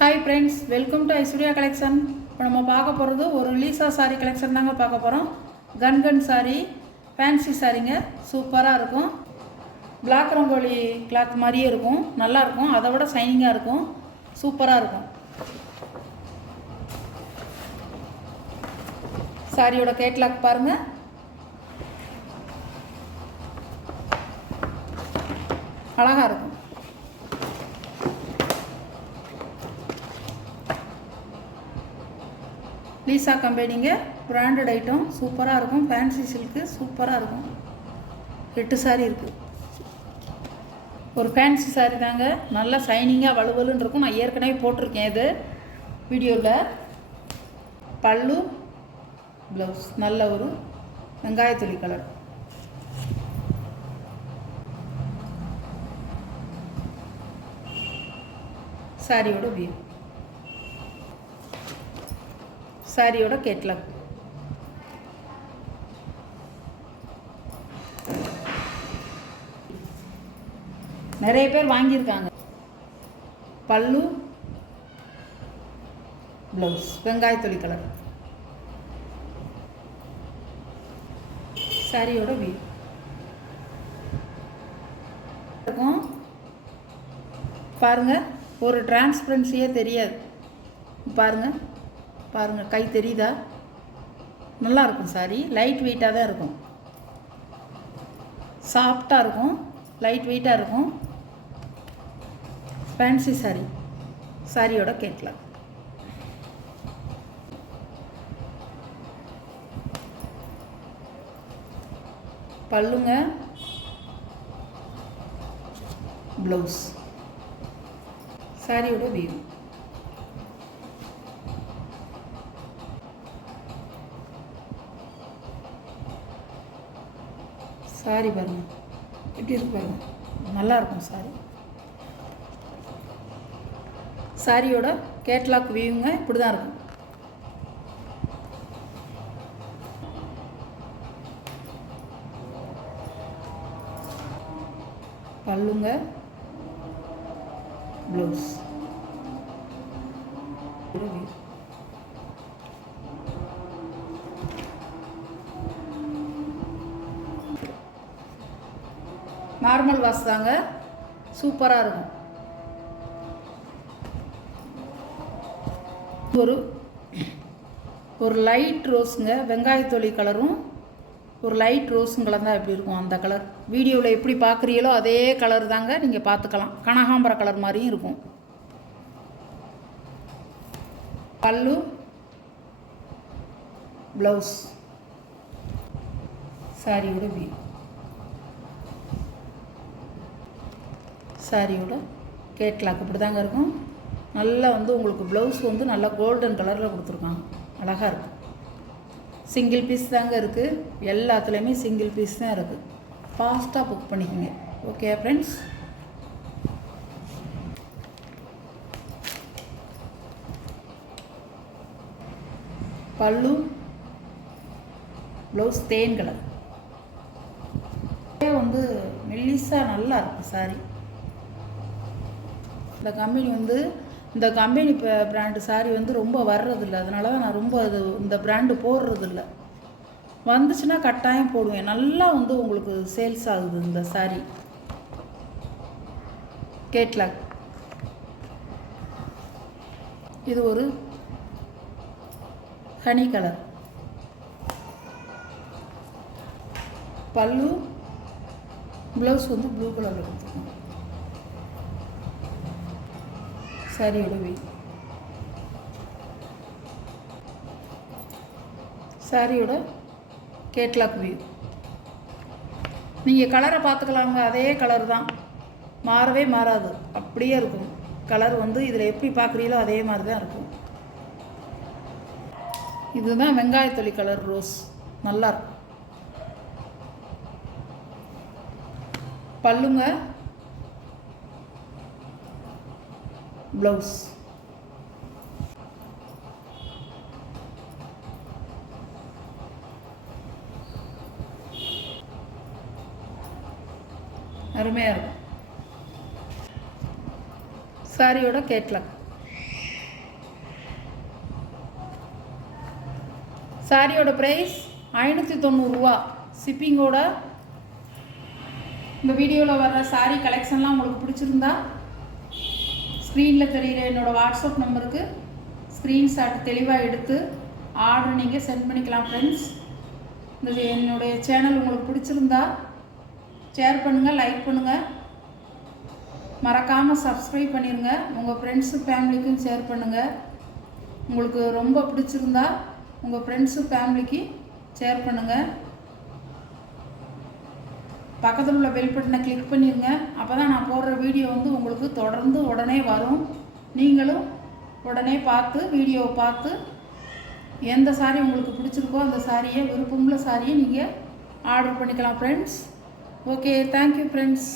Hi friends, welcome to Aishwarya collection. இப்போ நம்ம பார்க்க போகிறது ஒரு லீசா சாரீ கலெக்ஷன் தாங்க பார்க்க போகிறோம். கன் சாரீ, ஃபேன்சி சாரீங்க, சூப்பராக இருக்கும். பிளாக் ரங்கோலி கிளாத் மாதிரியே இருக்கும், நல்லாயிருக்கும். அதை விட ஷைனிங்காக இருக்கும், சூப்பராக இருக்கும். சாரியோட கேட்லாக் பாருங்கள், அழகாக இருக்கும். லீசா கம்பெனிங்க, பிராண்டட் ஐட்டம், சூப்பராக இருக்கும். ஃபேன்சி சில்க்கு சூப்பராக இருக்கும். 8 சாரீ இருக்குது. ஒரு ஃபேன்சி சாரீ தாங்க, நல்லா ஷைனிங்காக வலுவலுன்னு இருக்கும். நான் ஏற்கனவே போட்டிருக்கேன் இது வீடியோவில். பல்லு, ப்ளவுஸ் நல்ல ஒரு வெங்காயத்தொலி கலர். சாரியோட வியூ, சாரியோட கேட்லாக். நிறைய பேர் வாங்கியிருக்காங்க. பல்லு, ப்ளவுஸ் வெங்காயத்தொலி கலர். சாரியோட வியூ இருக்கும் பாருங்க. ஒரு டிரான்ஸ்பரன்சியே தெரியாது பாருங்க. பாருங்கள், கை தெரியுதா? நல்லாயிருக்கும். சாரி லைட் வெயிட்டாக தான் இருக்கும், சாஃப்டாக இருக்கும், லைட் வெயிட்டாக இருக்கும். Fancy sorry. சாரியோட கேட்லாக். பல்லுங்க, ப்ளவுஸ். சாரியோட வியூ. சாரி பாருங்க, எப்படி இருக்கு பாருங்க, நல்லாயிருக்கும் சாரி. சாரியோட கேட்லாக் வியூங்க இப்படி தான் இருக்கும். பல்லுங்க, ப்ளவுஸ். நார்மல் வாஷ் தாங்க, சூப்பராக இருக்கும். ஒரு லைட் ரோஸுங்க, வெங்காயத்தொலி கலரும் ஒரு லைட் ரோஸும் கலர் தான் எப்படி இருக்கும் அந்த கலர். வீடியோவில் எப்படி பார்க்குறீங்களோ அதே கலர் தாங்க, நீங்கள் பார்த்துக்கலாம். கனகாம்பர கலர் மாதிரியும் இருக்கும். பல்லு, ப்ளவுஸ். சாரியோட வியூ. சாரியோட கேட்லாக் இப்படி தாங்க இருக்கும். நல்லா உங்களுக்கு ப்ளவுஸ் நல்லா கோல்டன் கலரில் கொடுத்துருக்காங்க, அழகாக இருக்கும். சிங்கிள் பீஸ் தாங்க இருக்குது, எல்லாத்துலேயுமே சிங்கிள் பீஸ் தான் இருக்குது. ஃபாஸ்ட்டாக புக் பண்ணிக்கோங்க. ஓகே ஃப்ரெண்ட்ஸ், பல்லு, ப்ளவுஸ் தேன் கலர். மெல்லிஸாக நல்லா இருக்கும் சாரி. இந்த கம்பெனி பிராண்டு சாரி ரொம்ப வர்றதில்லை, அதனால தான் நான் ரொம்ப இந்த பிராண்டு போடுறதில்ல. வந்துச்சுன்னா கட்டாயம் போடுவேன். நல்லா உங்களுக்கு சேல்ஸ் ஆகுது இந்த சாரி. கேட்லாக். இது ஒரு ஹனி கலர். பல்லு, ப்ளவுஸ் ப்ளூ கலரில் கொடுத்துருக்கோம். சாரியோட வியூ. சாரியோட கேட்லாக் வியூ. நீங்கள் கலரை பார்த்துக்கலாங்க, அதே கலர் தான், மாறவே மாறாது, அப்படியே இருக்கும். கலர் இதில் எப்படி பார்க்குறீங்களோ அதே மாதிரி தான் இருக்கும். இதுதான் வெங்காயத்தொலி கலர் ரோஸ், நல்லா இருக்கும். பல்லுங்க, ப்ளவுஸ். அருமையாக இருக்கும். சாரியோட கேட்லாக். சாரியோட ப்ரைஸ் 590 ஷிப்பிங்கோட. இந்த வீடியோவில் வர்ற சாரீ கலெக்ஷன்லாம் உங்களுக்கு பிடிச்சிருந்தா ஸ்க்ரீனில் தெரிகிற என்னோடய வாட்ஸ்அப் நம்பருக்கு ஸ்க்ரீன்ஷாட் தெளிவாக எடுத்து ஆர்டர் நீங்கள் சென்ட் பண்ணிக்கலாம் ஃப்ரெண்ட்ஸ். இந்த என்னுடைய சேனல் உங்களுக்கு பிடிச்சிருந்தா ஷேர் பண்ணுங்கள், லைக் பண்ணுங்கள், மறக்காமல் சப்ஸ்கிரைப் பண்ணிடுங்க. உங்கள் ஃப்ரெண்ட்ஸு ஃபேமிலிக்கும் ஷேர் பண்ணுங்கள். உங்களுக்கு ரொம்ப பிடிச்சிருந்தா உங்கள் ஃப்ரெண்ட்ஸு ஃபேமிலிக்கு ஷேர் பண்ணுங்கள். பக்கத்தில் உள்ள பெல் பட்டனை கிளிக் பண்ணிடுங்க. அப்போ தான் நான் போடுற வீடியோ வந்து உங்களுக்கு தொடர்ந்து உடனே வரும். நீங்களும் உடனே வீடியோவை பார்த்து எந்த சாரீ உங்களுக்கு பிடிச்சிருக்கோ அந்த சாரியை, விருப்பமுள்ள சாரியை நீங்கள் ஆர்டர் பண்ணிக்கலாம் ஃப்ரெண்ட்ஸ். Okay, thank you friends.